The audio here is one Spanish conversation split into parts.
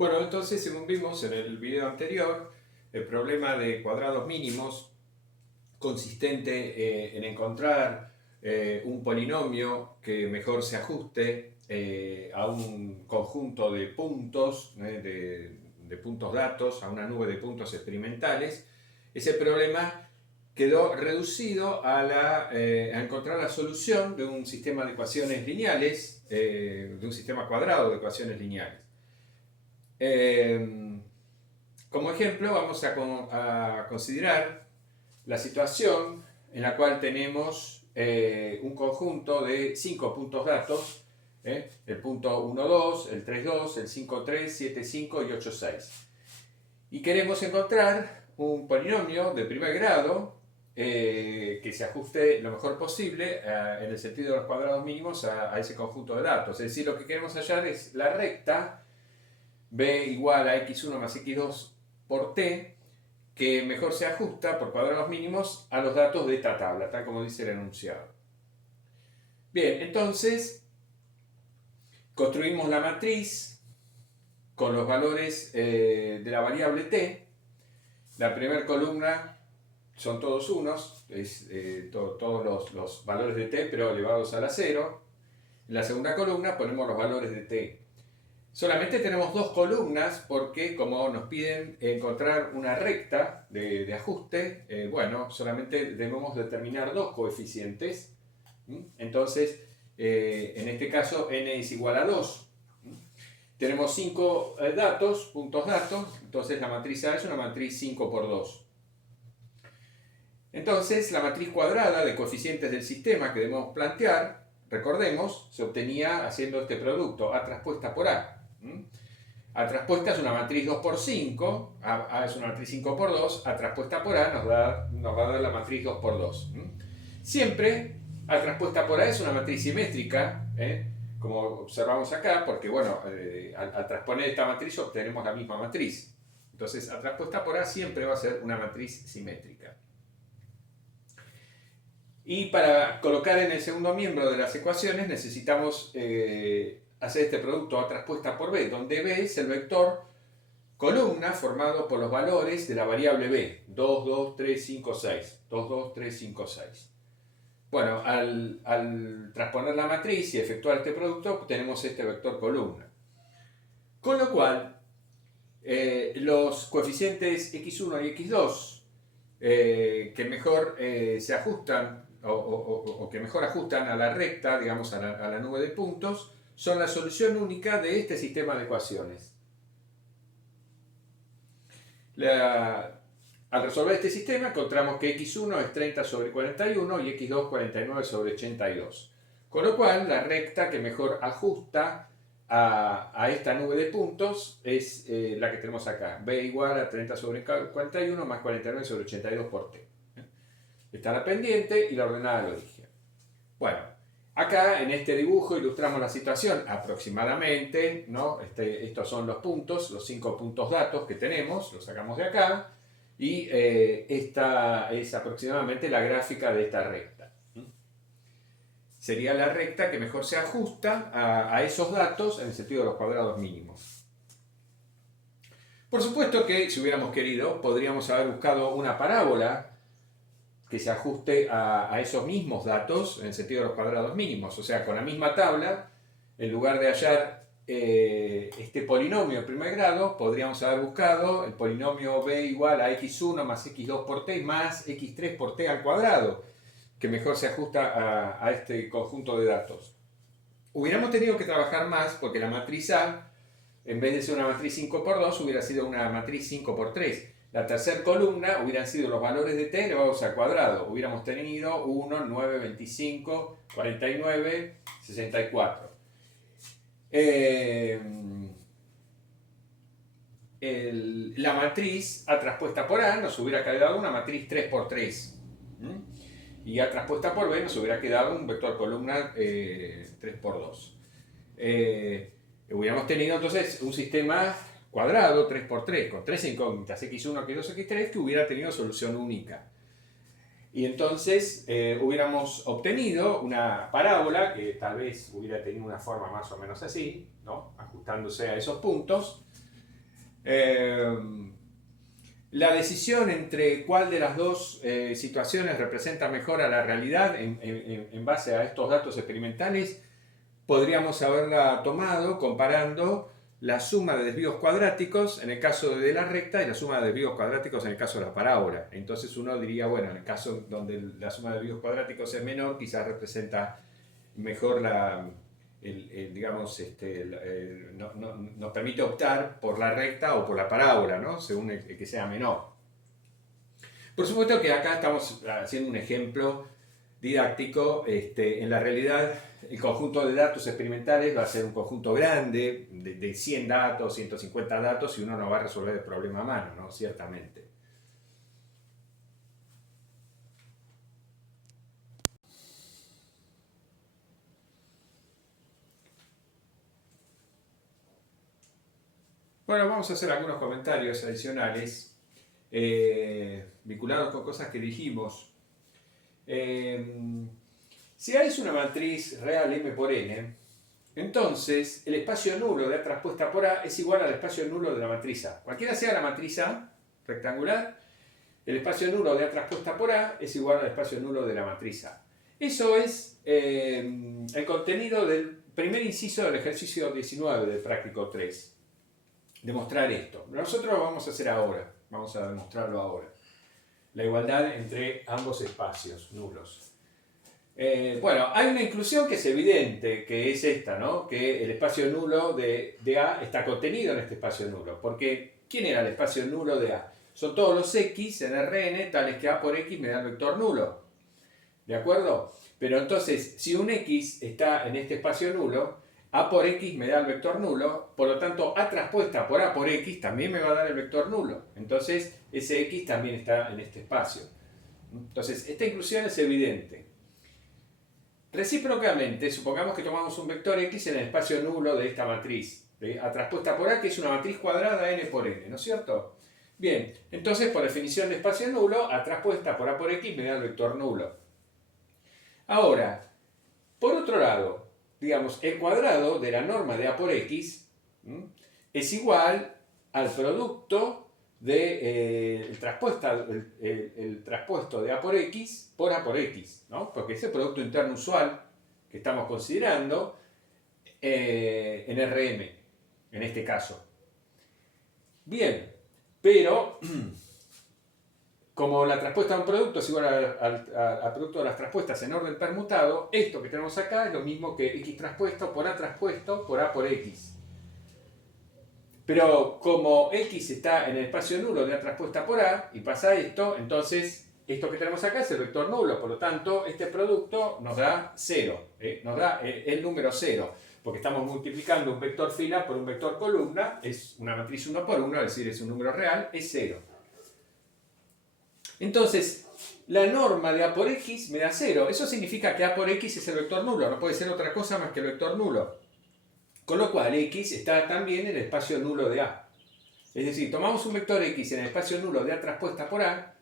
Bueno, entonces, según vimos en el video anterior, el problema de cuadrados mínimos consistente en encontrar un polinomio que mejor se ajuste a un conjunto de puntos, de puntos datos, a una nube de puntos experimentales. Ese problema quedó reducido a encontrar la solución de un sistema de ecuaciones lineales, de un sistema cuadrado de ecuaciones lineales. Como ejemplo, vamos a considerar la situación en la cual tenemos un conjunto de 5 puntos datos, el punto 1, 2, el 3, 2, el 5, 3, 7, 5 y 8, 6. Y queremos encontrar un polinomio de primer grado que se ajuste lo mejor posible en el sentido de los cuadrados mínimos a ese conjunto de datos. Es decir, lo que queremos hallar es la recta b igual a x1 más x2 por t, que mejor se ajusta por cuadrados mínimos a los datos de esta tabla, tal como dice el enunciado. Bien, entonces construimos la matriz con los valores de la variable t. La primera columna son todos unos, es todos los valores de t, pero elevados a la 0. En la segunda columna ponemos los valores de t. Solamente tenemos dos columnas porque, como nos piden encontrar una recta de ajuste, bueno, solamente debemos determinar dos coeficientes. Entonces, en este caso, n es igual a 2. Tenemos 5 datos, puntos datos, entonces la matriz A es una matriz 5 por 2. Entonces, la matriz cuadrada de coeficientes del sistema que debemos plantear, recordemos, se obtenía haciendo este producto, A traspuesta por A. A traspuesta es una matriz 2 por 5, A es una matriz 5 por 2, A traspuesta por A nos va a dar la matriz 2 por 2. Siempre A traspuesta por A es una matriz simétrica, como observamos acá, porque bueno, al transponer esta matriz obtenemos la misma matriz. Entonces, A traspuesta por A siempre va a ser una matriz simétrica. Y para colocar en el segundo miembro de las ecuaciones necesitamos hacer este producto A traspuesta por B, donde B es el vector columna formado por los valores de la variable B, 2, 2, 3, 5, 6. 2, 2, 3, 5, 6. Bueno, al transponer la matriz y efectuar este producto, obtenemos este vector columna. Con lo cual, los coeficientes x1 y x2 que mejor se ajustan o que mejor ajustan a la recta, digamos a la nube de puntos, son la solución única de este sistema de ecuaciones. Al resolver este sistema encontramos que x1 es 30 sobre 41 y x2 49 sobre 82. Con lo cual la recta que mejor ajusta a esta nube de puntos es la que tenemos acá. B igual a 30 sobre 41 más 49 sobre 82 por t. Está la pendiente y la ordenada al origen. Bueno, acá en este dibujo ilustramos la situación aproximadamente, ¿no? Estos son los puntos, los 5 puntos datos que tenemos, los sacamos de acá, y esta es aproximadamente la gráfica de esta recta. Sería la recta que mejor se ajusta a esos datos en el sentido de los cuadrados mínimos. Por supuesto que si hubiéramos querido, podríamos haber buscado una parábola que se ajuste a esos mismos datos en el sentido de los cuadrados mínimos. O sea, con la misma tabla, en lugar de hallar este polinomio de primer grado, podríamos haber buscado el polinomio b igual a x1 más x2 por t más x3 por t al cuadrado, que mejor se ajusta a este conjunto de datos. Hubiéramos tenido que trabajar más porque la matriz A, en vez de ser una matriz 5 por 2, hubiera sido una matriz 5 por 3. La tercera columna hubieran sido los valores de t elevados al cuadrado. Hubiéramos tenido 1, 9, 25, 49, 64. La matriz A traspuesta por A nos hubiera quedado una matriz 3 por 3. Y A traspuesta por B nos hubiera quedado un vector columna 3 por 2. Hubiéramos tenido entonces un sistema cuadrado 3 por 3 con 3 incógnitas x1, x2, x3 que hubiera tenido solución única. Y entonces hubiéramos obtenido una parábola que tal vez hubiera tenido una forma más o menos así, ¿no? Ajustándose a esos puntos, Eh, la decisión entre cuál de las dos situaciones representa mejor a la realidad en base a estos datos experimentales podríamos haberla tomado comparando la suma de desvíos cuadráticos en el caso de la recta y la suma de desvíos cuadráticos en el caso de la parábola. Entonces uno diría, bueno, en el caso donde la suma de desvíos cuadráticos es menor, quizás representa mejor digamos, nos permite optar por la recta o por la parábola, ¿no? Según el que sea menor. Por supuesto que acá estamos haciendo un ejemplo didáctico. En la realidad, el conjunto de datos experimentales va a ser un conjunto grande, de 100 datos, 150 datos, y uno no va a resolver el problema a mano, ¿no? Ciertamente. Bueno, vamos a hacer algunos comentarios adicionales vinculados con cosas que dijimos. Si A es una matriz real M por N, entonces el espacio nulo de A transpuesta por A es igual al espacio nulo de la matriz A. Cualquiera sea la matriz A rectangular, el espacio nulo de A transpuesta por A es igual al espacio nulo de la matriz A. Eso es el contenido del primer inciso del ejercicio 19 del práctico 3. Demostrar esto. Nosotros lo vamos a hacer ahora. Vamos a demostrarlo ahora. La igualdad entre ambos espacios nulos. Bueno, hay una inclusión que es evidente, que es esta, ¿no? Que el espacio nulo de A está contenido en este espacio nulo. Porque, ¿quién era el espacio nulo de A? Son todos los X en Rn tales que A por X me da el vector nulo. ¿De acuerdo? Pero entonces, si un X está en este espacio nulo, A por X me da el vector nulo, por lo tanto A transpuesta por A por X también me va a dar el vector nulo. Entonces ese X también está en este espacio. Entonces esta inclusión es evidente. Recíprocamente, supongamos que tomamos un vector X en el espacio nulo de esta matriz, A transpuesta por A, que es una matriz cuadrada N por N, ¿no es cierto? Bien, entonces por definición de espacio nulo, A transpuesta por A por X me da el vector nulo. Ahora, por otro lado, digamos, el cuadrado de la norma de A por X es igual al producto de, el traspuesto de A por X, ¿no? Porque ese producto interno usual que estamos considerando en RM, en este caso. Bien, pero como la traspuesta de un producto es igual al producto de las traspuestas en orden permutado, esto que tenemos acá es lo mismo que X traspuesto por A por X. Pero como X está en el espacio nulo de A traspuesta por A y pasa esto, entonces esto que tenemos acá es el vector nulo. Por lo tanto, este producto nos da 0, nos da el número 0. Porque estamos multiplicando un vector fila por un vector columna, es una matriz 1 por 1, es decir, es un número real, es 0. Entonces, la norma de A por X me da 0. Eso significa que A por X es el vector nulo, no puede ser otra cosa más que el vector nulo. Con lo cual, X está también en el espacio nulo de A. Es decir, tomamos un vector X en el espacio nulo de A transpuesta por A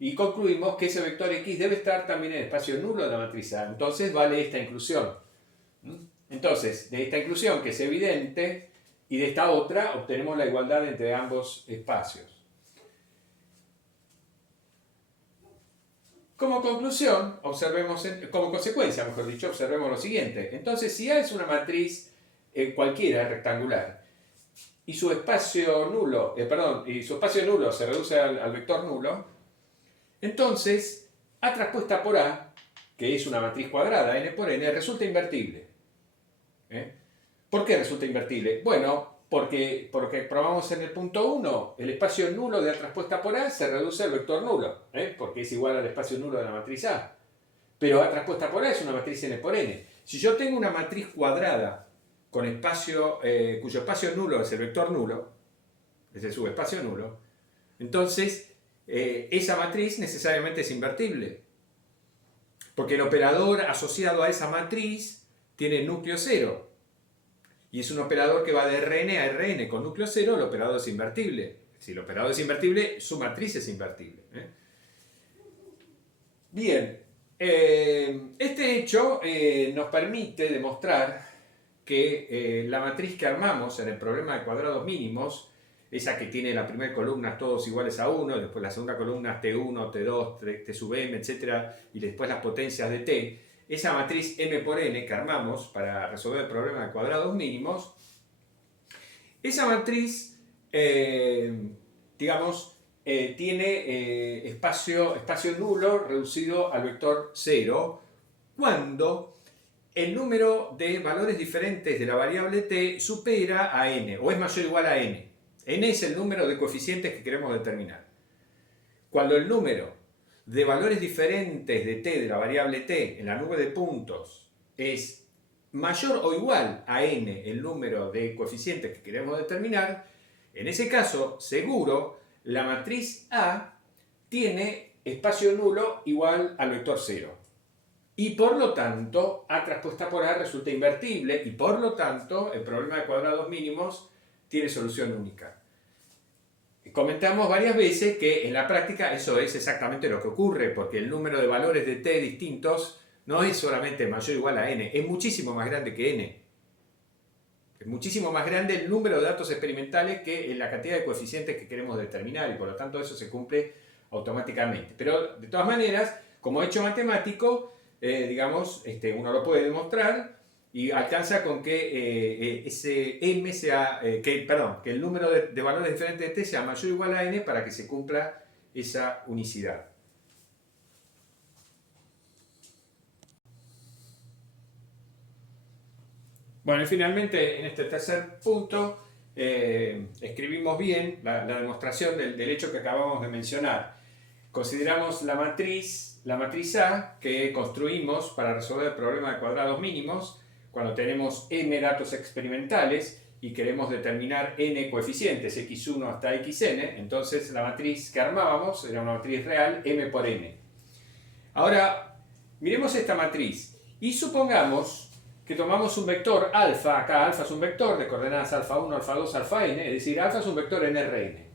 y concluimos que ese vector X debe estar también en el espacio nulo de la matriz A. Entonces, vale esta inclusión. Entonces, de esta inclusión, que es evidente, y de esta otra, obtenemos la igualdad entre ambos espacios. Como conclusión, como consecuencia, mejor dicho, observemos lo siguiente. Entonces, si A es una matriz cualquiera rectangular y su espacio nulo, se reduce al vector nulo, entonces A transpuesta por A, que es una matriz cuadrada, N por N, resulta invertible. ¿Por qué resulta invertible? Bueno, porque probamos en el punto 1, el espacio nulo de A transpuesta por A se reduce al vector nulo, porque es igual al espacio nulo de la matriz A. Pero A transpuesta por A es una matriz N por N. Si yo tengo una matriz cuadrada con espacio, cuyo espacio nulo es el vector nulo, es el subespacio nulo, entonces esa matriz necesariamente es invertible. Porque el operador asociado a esa matriz tiene núcleo 0. Y es un operador que va de Rn a Rn. Con núcleo 0 el operador es invertible. Si el operador es invertible, su matriz es invertible. Bien, este hecho nos permite demostrar que la matriz que armamos en el problema de cuadrados mínimos esa que tiene la primera columna todos iguales a 1, después la segunda columna T1, T2, T sub m, etc. Y después las potencias de T, esa matriz M por N que armamos para resolver el problema de cuadrados mínimos, esa matriz, digamos, tiene espacio nulo reducido al vector 0 cuando el número de valores diferentes de la variable t supera a n o es mayor o igual a n. N es el número de coeficientes que queremos determinar. Cuando el número de valores diferentes de t de la variable t en la nube de puntos es mayor o igual a n, el número de coeficientes que queremos determinar, en ese caso, seguro, la matriz A tiene espacio nulo igual al vector 0. Y por lo tanto, A transpuesta por A resulta invertible y por lo tanto, el problema de cuadrados mínimos tiene solución única. Comentamos varias veces que en la práctica eso es exactamente lo que ocurre, porque el número de valores de t distintos no es solamente mayor o igual a n, es muchísimo más grande que n. Es muchísimo más grande el número de datos experimentales que la cantidad de coeficientes que queremos determinar y por lo tanto eso se cumple automáticamente. Pero de todas maneras, como hecho matemático, digamos, uno lo puede demostrar y alcanza con que ese m sea, que el número de valores diferentes de t sea mayor o igual a n para que se cumpla esa unicidad. Bueno, y finalmente en este tercer punto escribimos bien la demostración del hecho que acabamos de mencionar. Consideramos la matriz A que construimos para resolver el problema de cuadrados mínimos cuando tenemos m datos experimentales y queremos determinar n coeficientes, x1 hasta xn, entonces la matriz que armábamos era una matriz real m por n. Ahora, miremos esta matriz y supongamos que tomamos un vector alfa, acá alfa es un vector de coordenadas alfa 1, alfa 2, alfa n, es decir, alfa es un vector en Rn.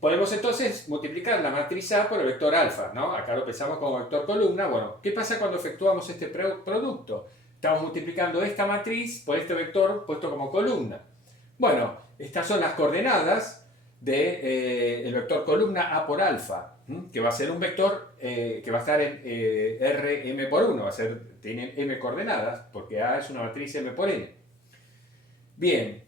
Podemos entonces multiplicar la matriz A por el vector alfa, ¿no? Acá lo pensamos como vector columna. Bueno, ¿qué pasa cuando efectuamos este producto? Estamos multiplicando esta matriz por este vector puesto como columna. Bueno, estas son las coordenadas del vector columna A por alfa, que va a ser un vector que va a estar en Rm por 1, tiene m coordenadas, porque A es una matriz m por n. Bien,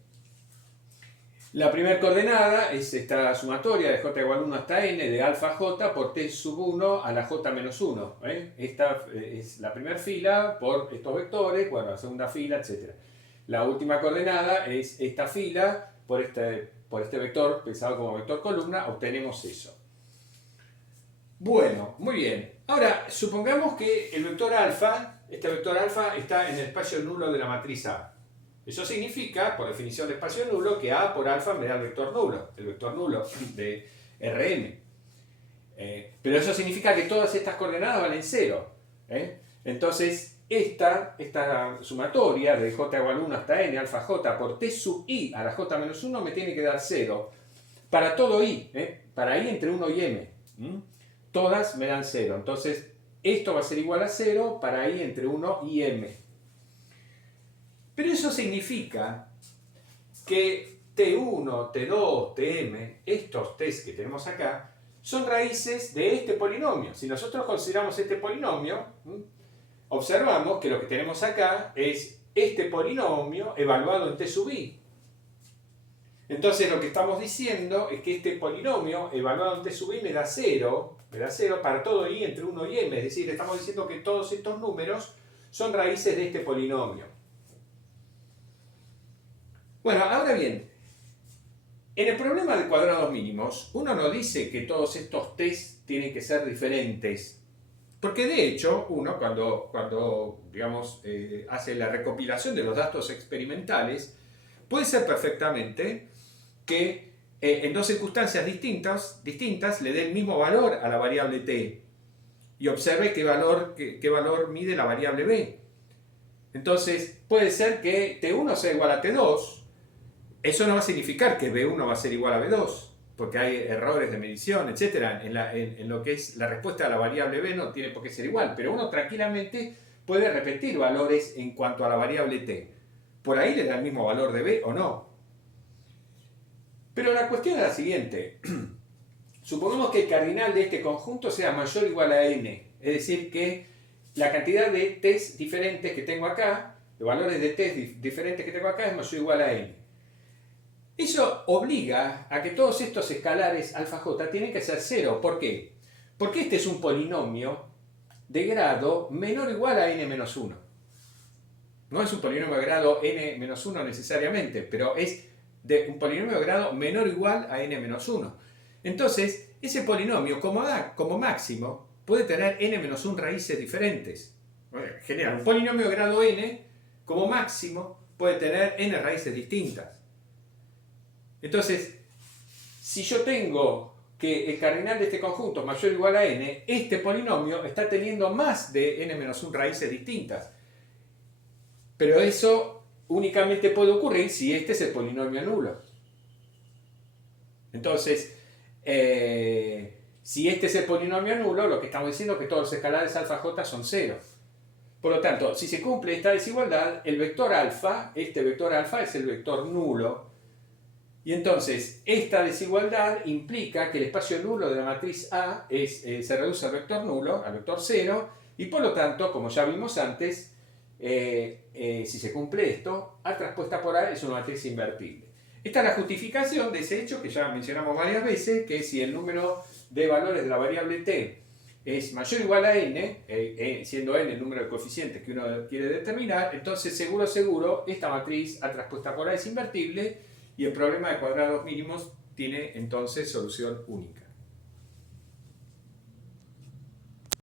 la primera coordenada es esta sumatoria de j igual a 1 hasta n de alfa j por t sub 1 a la j menos 1. Esta es la primera fila por estos vectores, bueno, la segunda fila, etc. La última coordenada es esta fila por este vector pensado como vector columna, obtenemos eso. Bueno, muy bien. Ahora, supongamos que el vector alfa, este vector alfa está en el espacio nulo de la matriz A. Eso significa, por definición de espacio nulo, que A por alfa me da el vector nulo de Rm. Pero eso significa que todas estas coordenadas valen 0. Entonces, esta sumatoria de j igual a 1 hasta n alfa j por t sub i a la j menos 1 me tiene que dar 0 para todo i, para i entre 1 y m. Todas me dan 0. Entonces, esto va a ser igual a 0 para i entre 1 y m. Pero eso significa que T1, T2, Tm, estos t's que tenemos acá, son raíces de este polinomio. Si nosotros consideramos este polinomio, observamos que lo que tenemos acá es este polinomio evaluado en t sub i. Entonces lo que estamos diciendo es que este polinomio evaluado en t sub i me da 0 para todo i entre 1 y m. Es decir, estamos diciendo que todos estos números son raíces de este polinomio. Bueno, ahora bien, en el problema de cuadrados mínimos, uno no dice que todos estos t's tienen que ser diferentes, porque de hecho, uno cuando digamos, hace la recopilación de los datos experimentales, puede ser perfectamente que en dos circunstancias distintas le dé el mismo valor a la variable t y observe qué valor mide la variable b. Entonces, puede ser que t1 sea igual a t2. Eso no va a significar que B1 va a ser igual a B2, porque hay errores de medición, etc. En lo que es la respuesta a la variable B no tiene por qué ser igual, pero uno tranquilamente puede repetir valores en cuanto a la variable T. Por ahí le da el mismo valor de B o no. Pero la cuestión es la siguiente. Supongamos que el cardinal de este conjunto sea mayor o igual a n. Es decir, que la cantidad de t's diferentes que tengo acá, los valores de t's diferentes que tengo acá es mayor o igual a n. Eso obliga a que todos estos escalares alfa j tienen que ser 0. ¿Por qué? Porque este es un polinomio de grado menor o igual a n-1. No es un polinomio de grado n-1 necesariamente, pero es un polinomio de grado menor o igual a n-1. Entonces, ese polinomio como máximo puede tener n-1 raíces diferentes. En general, un polinomio de grado n como máximo puede tener n raíces distintas. Entonces, si yo tengo que el cardinal de este conjunto es mayor o igual a n, este polinomio está teniendo más de n-1 raíces distintas. Pero eso únicamente puede ocurrir si este es el polinomio nulo. Entonces, si este es el polinomio nulo, lo que estamos diciendo es que todos los escalares alfa j son 0. Por lo tanto, si se cumple esta desigualdad, el vector alfa, este vector alfa es el vector nulo. Y entonces, esta desigualdad implica que el espacio nulo de la matriz A se reduce al vector nulo, al vector 0, y por lo tanto, como ya vimos antes, si se cumple esto, A transpuesta por A es una matriz invertible. Esta es la justificación de ese hecho que ya mencionamos varias veces, que si el número de valores de la variable t es mayor o igual a n, siendo n el número de coeficientes que uno quiere determinar, entonces seguro, esta matriz A transpuesta por A es invertible y el problema de cuadrados mínimos tiene entonces solución única.